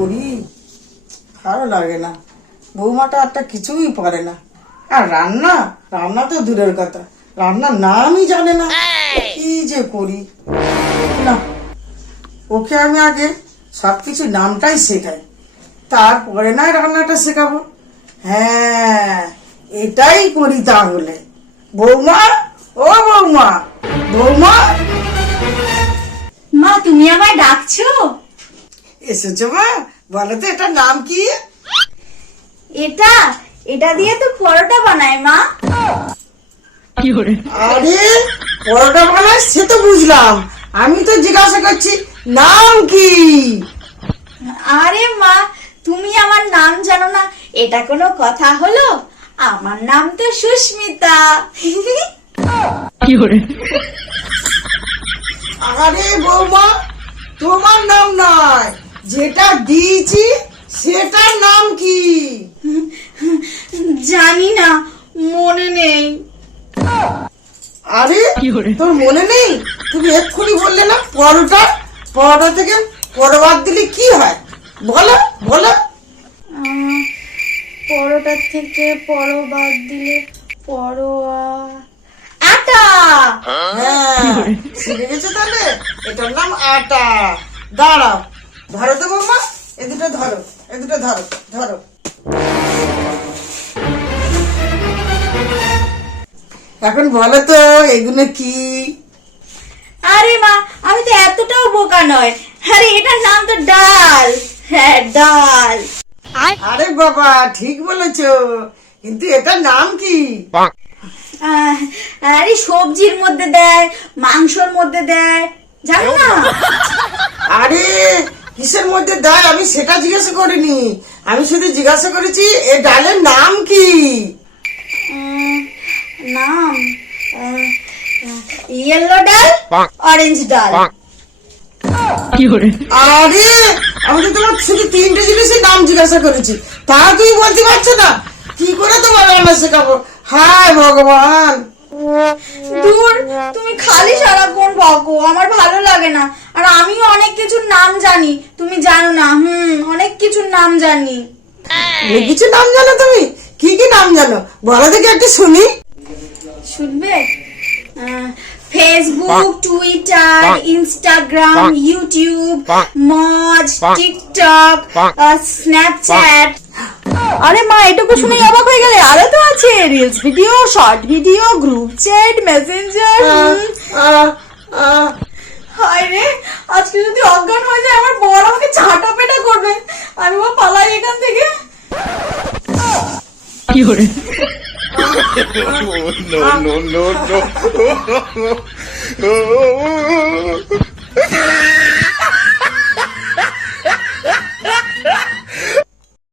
করি, ভালো লাগে না। বৌমাটা একটা কিছুই পারে না। আর রান্না রান্না তো দূরের কথা, রান্নার নামই জানে না। কি যে করি না, ওকে আমি আগে সবকিছু নামটাই শেখাই, তারপরে নয় রান্নাটা শেখাবো। হ্যাঁ, এটাই করি তাহলে। বৌমা, ও বৌমা, বৌমা। মা, তুমি আমায় ডাকছো? এসেছো মা, বলো তো এটার নাম কি? এটা এটা দিয়ে তো পরোটা বানায় মা। আরে পরোটা বানায় সে তো বুঝলাম, আমি তো জিজ্ঞাসা করছি নাম কি? আরে মা, তুমি আমার নাম জানো না? এটা কোনো কথা হলো? আমার নাম তো সুস্মিতা। আরে বৌমা, তোমার নাম নয়, যেটা দিয়েছি সেটার নাম কি? জানি না, মনে নেই। আরে তোর মনে নেই? তুমি এক্ষুনি বললে না পরোটা, পরোটা থেকে পরো বাদ দিলে কি হয়? বলো বলো। পরোটা থেকে পরো বাদ দিলে পরোয়া আটা। হ্যাঁ, শিখে গেছো তাহলে। এটার নাম আটা। দাঁড়াও, ধরো তো বৌমা, এ দুটো ধরো, এ দুটো ধরো, ধরো। এখন বলো তো এগুলো কি? আরে মা, আমি তো এতটাও বোকা নয়। আরে এটার নাম তো ডাল। হ্যাঁ, ডাল। আরে বাবা, ঠিক বলেছো, কিন্তু এটার নাম কি? আরে সবজির মধ্যে দেয়, মাংসর মধ্যে দেয়, জানো না? আরে কিসের মধ্যে দেয় আমি সেটা জিজ্ঞাসা করিনি, আমি শুধু জিজ্ঞাসা করেছি এ ডালের নাম কি? নাম ইয়েলো ডাল, অরেঞ্জ ডাল। আরে আমি তো তোমার শুধু তিনটে জিনিসের নাম জিজ্ঞাসা করেছি, তা তুমি বলতে পারছো না? কি করে তোমার রান্না শেখাবো? হায় ভগবান। দূর, তুমি খালি সারাক্ষণ বকো, আমার ভালো লাগে না। আর আমিও অনেক কিছুর নাম জানি, তুমি জানো না? অনেক কিছুর নাম জানি। কিছু নাম জানো তুমি? কি কি নাম জানো বলো দেখি একটু শুনি। শুনবে? Facebook, Twitter, Instagram, YouTube, Moj, TikTok, Snapchat. আরে মা, এটুকু শুনে অবাক হয়ে গেলে? আরো তো আছে reels video, short video, group chat, messenger. হায় রে, আজকে যদি অজ্ঞান হয়ে যায় আমার বর আমাকে ঝাঁটা পেটা করবে। আমি বা পালাই এখান থেকে। no.